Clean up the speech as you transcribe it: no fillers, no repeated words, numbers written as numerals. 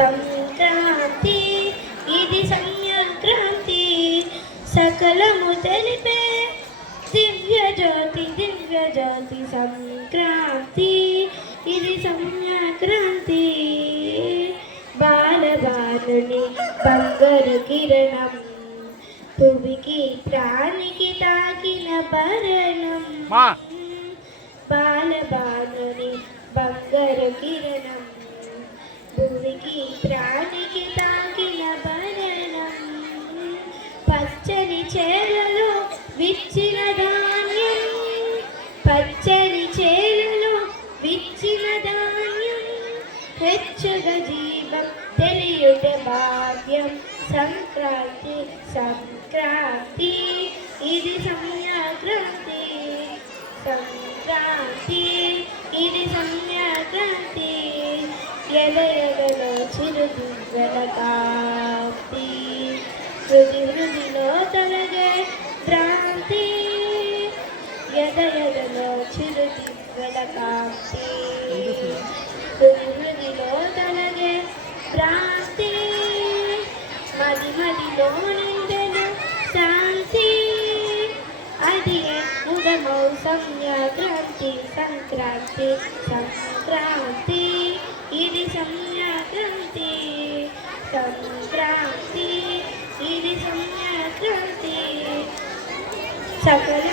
సంక్రాంతి ఇది సంక్రాంతి సకలము తెలిపే దివ్య జ్యోతి సంక్రాంతి ఇది సంక్రాంతి బాలబాలుని బంగారు కిరణం భూమికి ప్రాణికి తాకిన భరణం బాలబాలుని బంగారు కిరణం భూమికి ప్రాణికి తాకిన భరణం పచ్చని చేలలో విచ్చిన ధాన్యం పచ్చని చేలలో విచ్చిన ధాన్యం హెచ్చుగా జీవం తెలియుట భాగ్యం సంక్రాంతి సంక్రాంతి ఇది సంక్రాంతి సంక్రాంతి ఇది సంక్రాంతి ఎదలో చిరుదివ్వెల కాంతి హృదిలో తొలగే భ్రాంతి ఎదలో చిరుదివ్వెల కాంతి హృదిలో తొలగే భ్రాంతి మదిలో నిండెను శాంతి అది ఉదమౌ సంక్రాంతి సంక్రాంతి సంక్రాంతి ఇది సంక్రాంతి సంక్రాంతి ఇది సంక్రాంతి సకల